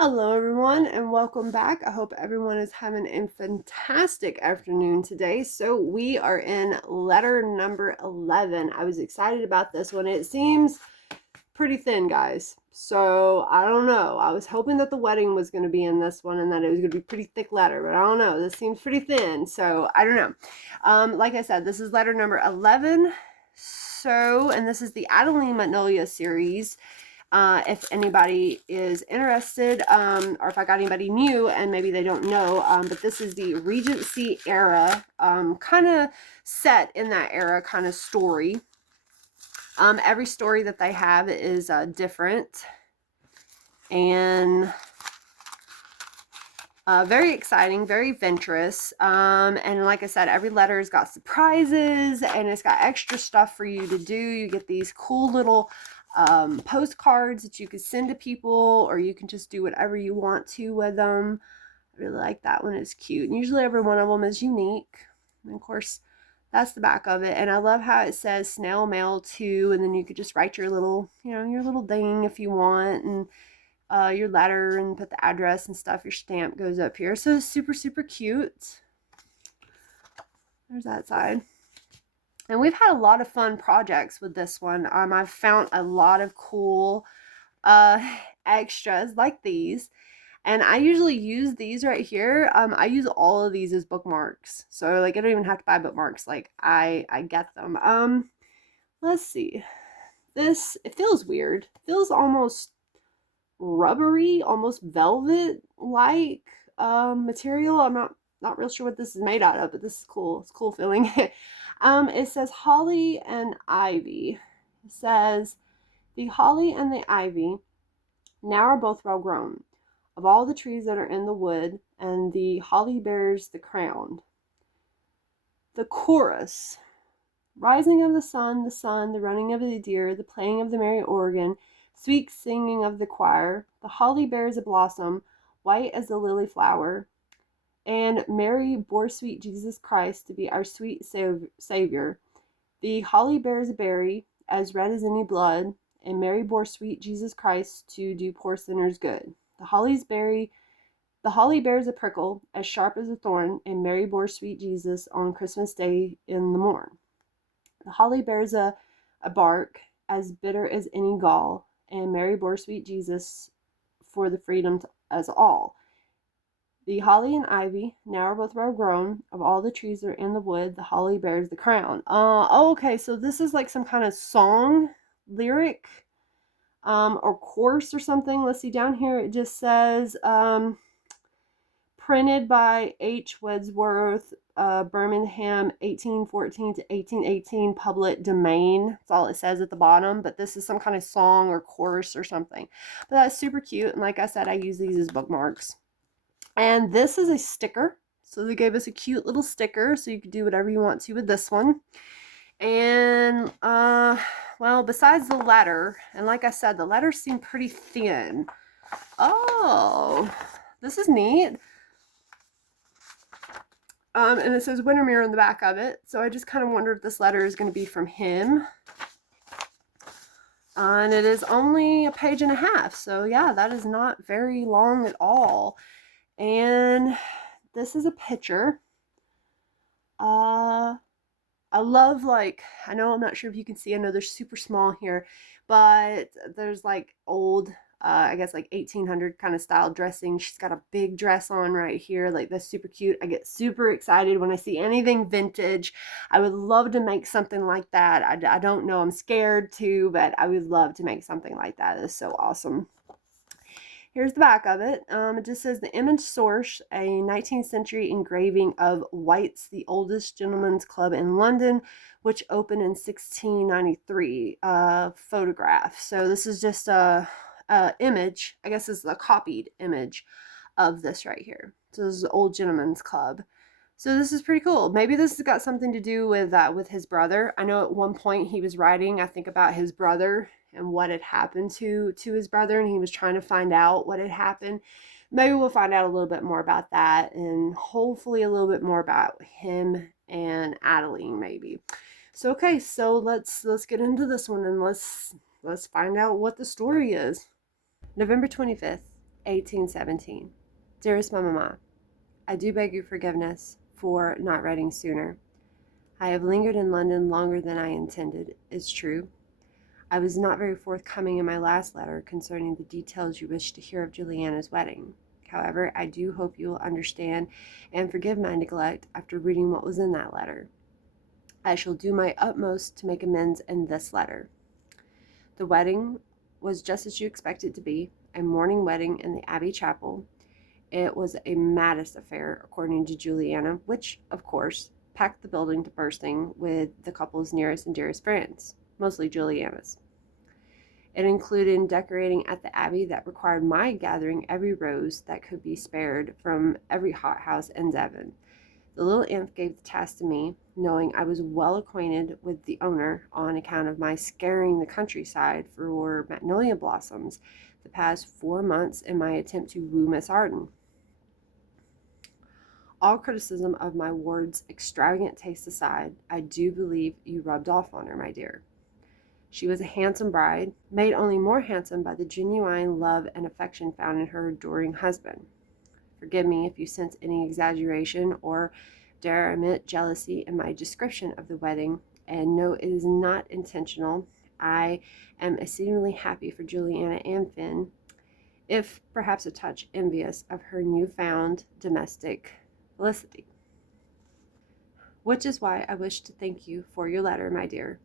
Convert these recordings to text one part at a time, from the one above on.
Hello, everyone, and welcome back. I hope everyone is having a fantastic afternoon today. So, we are in letter number 11. I was excited about this one. It seems pretty thin, guys. So, I don't know. I was hoping that the wedding was going to be in this one and that it was going to be a pretty thick letter, but I don't know. This seems pretty thin. So, I don't know. Like I said, this is letter number 11. So, and this is the Adelaide Magnolia series. If anybody is interested, or if I got anybody new and maybe they don't know, but this is the Regency era, kind of set in that era kind of story. Every story that they have is different and very exciting, very adventurous. And like I said, every letter's got surprises and it's got extra stuff for you to do. You get these cool little postcards that you can send to people, or you can just do whatever you want to with them. I really like that one. It's cute. And usually every one of them is unique. And of course, that's the back of it. And I love how it says snail mail too. And then you could just write your little, your little thing if you want. And your letter and put the address and stuff. Your stamp goes up here. So it's super, super cute. There's that side. And we've had a lot of fun projects with this one. I've found a lot of cool extras like these. And I usually use these right here. I use all of these as bookmarks. So like I don't even have to buy bookmarks. Like I get them. Let's see. This, it feels weird. It feels almost rubbery, almost velvet like material. I'm not real sure what this is made out of, but this is cool. It's cool feeling. It says holly and ivy. It says the holly and the ivy now are both well grown. Of all the trees that are in the wood, and the holly bears the crown. The chorus. Rising of the sun, the running of the deer, the playing of the merry organ, sweet singing of the choir. The holly bears a blossom, white as the lily flower. And Mary bore sweet Jesus Christ to be our sweet Savior. The holly bears a berry, as red as any blood, and Mary bore sweet Jesus Christ to do poor sinners good. The holly bears a prickle, as sharp as a thorn, and Mary bore sweet Jesus on Christmas Day in the morn. The holly bears a bark, as bitter as any gall, and Mary bore sweet Jesus for the freedom as all. The holly and ivy now are both well grown. Of all the trees that are in the wood, the holly bears the crown. Okay, so this is like some kind of song lyric, or course or something. Let's see, down here it just says, printed by H. Wordsworth, Birmingham, 1814 to 1818, public domain. That's all it says at the bottom, but this is some kind of song or chorus or something. But that's super cute, and like I said, I use these as bookmarks. And this is a sticker. So they gave us a cute little sticker, so you could do whatever you want to with this one. And, well, besides the letter, and like I said, the letters seem pretty thin. Oh, this is neat. And it says Windermere in the back of it. So I just kind of wonder if this letter is going to be from him. And it is only a page and a half. So yeah, that is not very long at all. And this is a picture. I love, like, I know, I'm not sure if you can see, I know they're super small here, but there's like old, I guess like 1800 kind of style dressing. She's got a big dress on right here. Like, that's super cute. I get super excited when I see anything vintage. I would love to make something like that. I don't know, I'm scared to, but I would love to make something like that. It's so awesome. Here's the back of it. It just says the image source, a 19th century engraving of White's The Oldest Gentleman's Club in London, which opened in 1693. Photograph. So this is just a image. I guess it's a copied image of this right here. So this is the Old Gentleman's Club. So this is pretty cool. Maybe this has got something to do with his brother. I know at one point he was writing, I think, about his brother and what had happened to his brother, and he was trying to find out what had happened. Maybe we'll find out a little bit more about that, and hopefully a little bit more about him and Adeline, maybe. So okay, so let's get into this one, and let's find out what the story is. November 25th. 1817. Dearest Mamma, I do beg your forgiveness for not writing sooner. I have lingered in London longer than I intended, it's true. I was not very forthcoming in my last letter concerning the details you wished to hear of Juliana's wedding. However, I do hope you will understand and forgive my neglect after reading what was in that letter. I shall do my utmost to make amends in this letter. The wedding was just as you expected it to be, a morning wedding in the Abbey Chapel. It was a maddest affair, according to Juliana, which, of course, packed the building to bursting with the couple's nearest and dearest friends, mostly Juliana's. It included decorating at the Abbey that required my gathering every rose that could be spared from every hothouse in Devon. The little imp gave the task to me, knowing I was well acquainted with the owner on account of my scouring the countryside for magnolia blossoms the past 4 months in my attempt to woo Miss Arden. All criticism of my ward's extravagant taste aside, I do believe you rubbed off on her, my dear. She was a handsome bride, made only more handsome by the genuine love and affection found in her adoring husband. Forgive me if you sense any exaggeration or, dare I admit, jealousy in my description of the wedding, and no, it is not intentional. I am exceedingly happy for Juliana and Finn, if perhaps a touch envious of her newfound domestic felicity. Which is why I wish to thank you for your letter, my dear.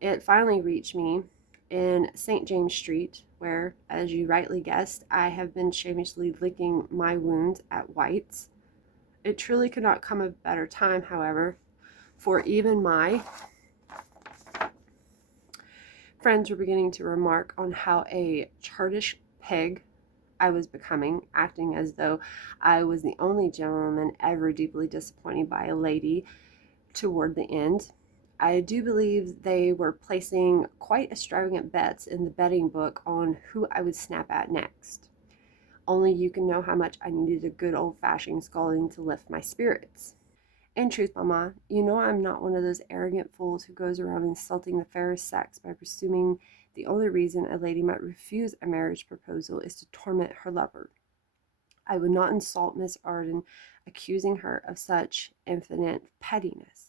It finally reached me in St. James Street, where, as you rightly guessed, I have been shamelessly licking my wound at White's. It truly could not come at a better time, however, for even my friends were beginning to remark on how a churlish pig I was becoming, acting as though I was the only gentleman ever deeply disappointed by a lady toward the end. I do believe they were placing quite extravagant bets in the betting book on who I would snap at next. Only you can know how much I needed a good old-fashioned scolding to lift my spirits. In truth, Mamma, you know I'm not one of those arrogant fools who goes around insulting the fairest sex by presuming the only reason a lady might refuse a marriage proposal is to torment her lover. I would not insult Miss Arden, accusing her of such infinite pettiness.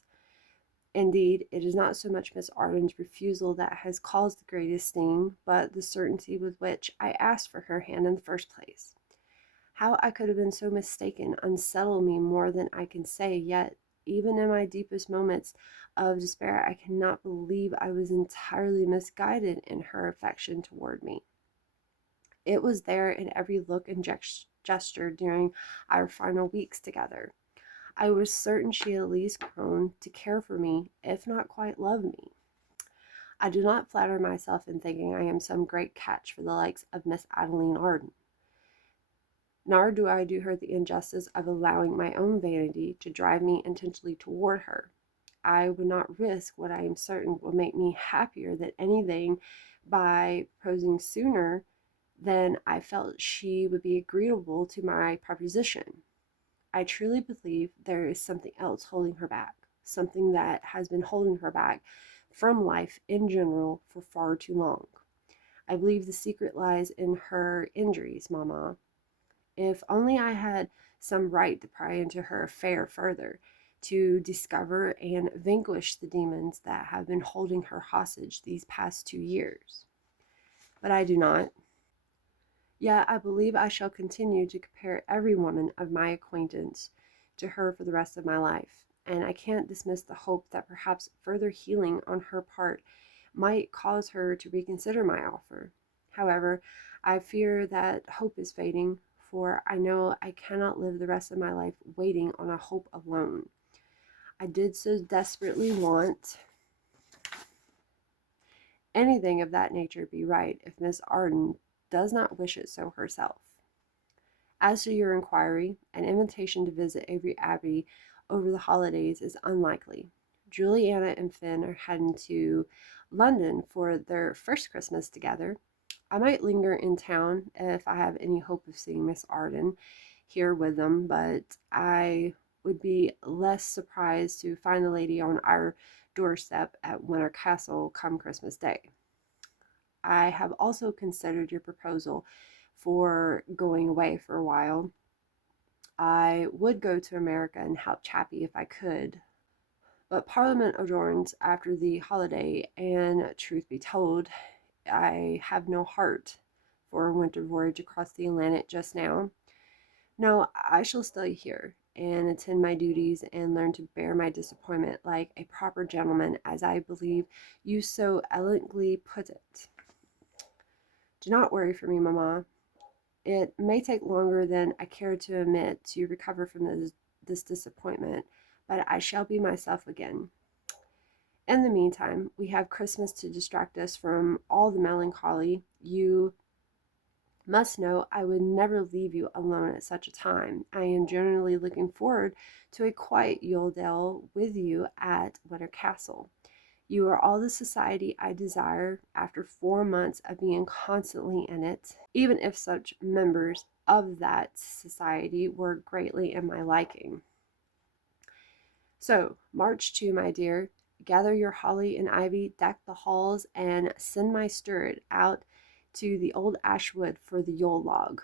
Indeed, it is not so much Miss Arden's refusal that has caused the greatest sting, but the certainty with which I asked for her hand in the first place. How I could have been so mistaken unsettled me more than I can say, yet even in my deepest moments of despair I cannot believe I was entirely misguided in her affection toward me. It was there in every look and gesture during our final weeks together. I was certain she had at least grown to care for me, if not quite love me. I do not flatter myself in thinking I am some great catch for the likes of Miss Adeline Arden. Nor do I do her the injustice of allowing my own vanity to drive me intentionally toward her. I would not risk what I am certain will make me happier than anything by proposing sooner than I felt she would be agreeable to my proposition. I truly believe there is something else holding her back, something that has been holding her back from life in general for far too long. I believe the secret lies in her injuries, Mamma. If only I had some right to pry into her affair further, to discover and vanquish the demons that have been holding her hostage these past 2 years. But I do not. Yet I believe I shall continue to compare every woman of my acquaintance to her for the rest of my life, and I can't dismiss the hope that perhaps further healing on her part might cause her to reconsider my offer. However, I fear that hope is fading, for I know I cannot live the rest of my life waiting on a hope alone. I did so desperately want anything of that nature be right if Miss Arden does not wish it so herself. As to your inquiry, an invitation to visit Avery Abbey over the holidays is unlikely. Juliana and Finn are heading to London for their first Christmas together. I might linger in town if I have any hope of seeing Miss Arden here with them, but I would be less surprised to find the lady on our doorstep at Winter Castle come Christmas Day. I have also considered your proposal for going away for a while. I would go to America and help Chappie if I could, but Parliament adjourns after the holiday, and truth be told, I have no heart for a winter voyage across the Atlantic just now. No, I shall stay here and attend my duties and learn to bear my disappointment like a proper gentleman, as I believe you so elegantly put it. Do not worry for me, Mamma. It may take longer than I care to admit to recover from this disappointment, but I shall be myself again. In the meantime, we have Christmas to distract us from all the melancholy. You must know I would never leave you alone at such a time. I am generally looking forward to a quiet Yuledale with you at Winter Castle. You are all the society I desire after 4 months of being constantly in it, even if such members of that society were greatly in my liking. So, March 2, my dear, gather your holly and ivy, deck the halls, and send my steward out to the old ash wood for the Yule log.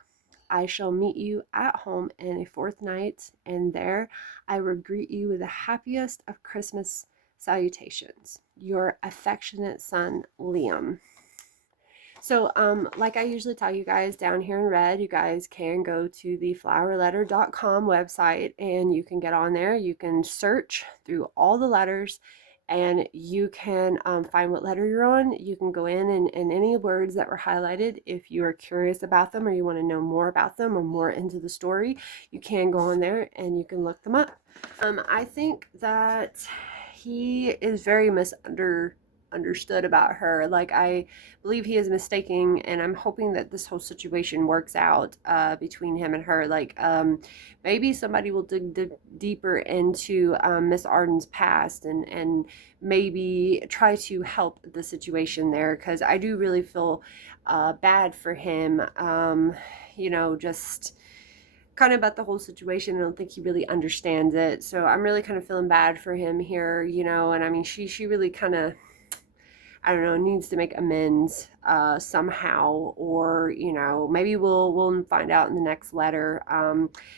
I shall meet you at home in a fortnight, and there I will greet you with the happiest of Christmas salutations. Your affectionate son, Liam. So, like I usually tell you guys down here in red, you guys can go to the flowerletter.com website and you can get on there. You can search through all the letters and you can find what letter you're on. You can go in and any words that were highlighted, if you are curious about them or you want to know more about them or more into the story, you can go on there and you can look them up. I think that he is very understood about her. Like, I believe he is mistaking, and I'm hoping that this whole situation works out between him and her. Like, maybe somebody will dig deeper into Miss Arden's past and maybe try to help the situation there, because I do really feel bad for him. Just kind of about the whole situation. I don't think he really understands it. So I'm really kind of feeling bad for him here, and I mean, she really kind of, I don't know, needs to make amends somehow, or maybe we'll find out in the next letter.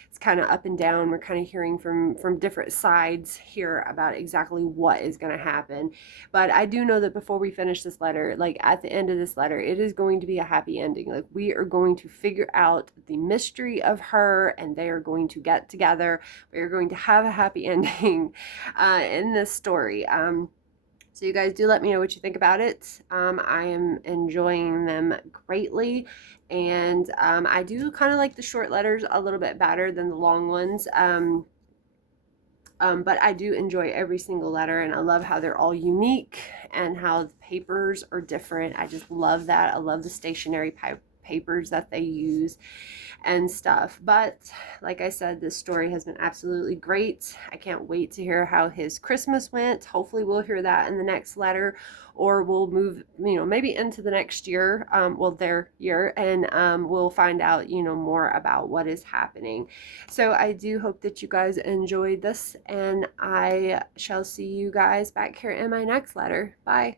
It's kind of up and down. We're kind of hearing from different sides here about exactly what is going to happen. But I do know that before we finish this letter, like at the end of this letter, it is going to be a happy ending. Like, we are going to figure out the mystery of her, and they are going to get together. We are going to have a happy ending in this story. So you guys do let me know what you think about it. I am enjoying them greatly. And I do kind of like the short letters a little bit better than the long ones. But I do enjoy every single letter, and I love how they're all unique and how the papers are different. I just love that. I love the stationery papers that they use and stuff. But like I said, this story has been absolutely great. I can't wait to hear how his Christmas went. Hopefully we'll hear that in the next letter, or we'll move, maybe into the next year, their year, and we'll find out, more about what is happening. So I do hope that you guys enjoyed this, and I shall see you guys back here in my next letter. Bye.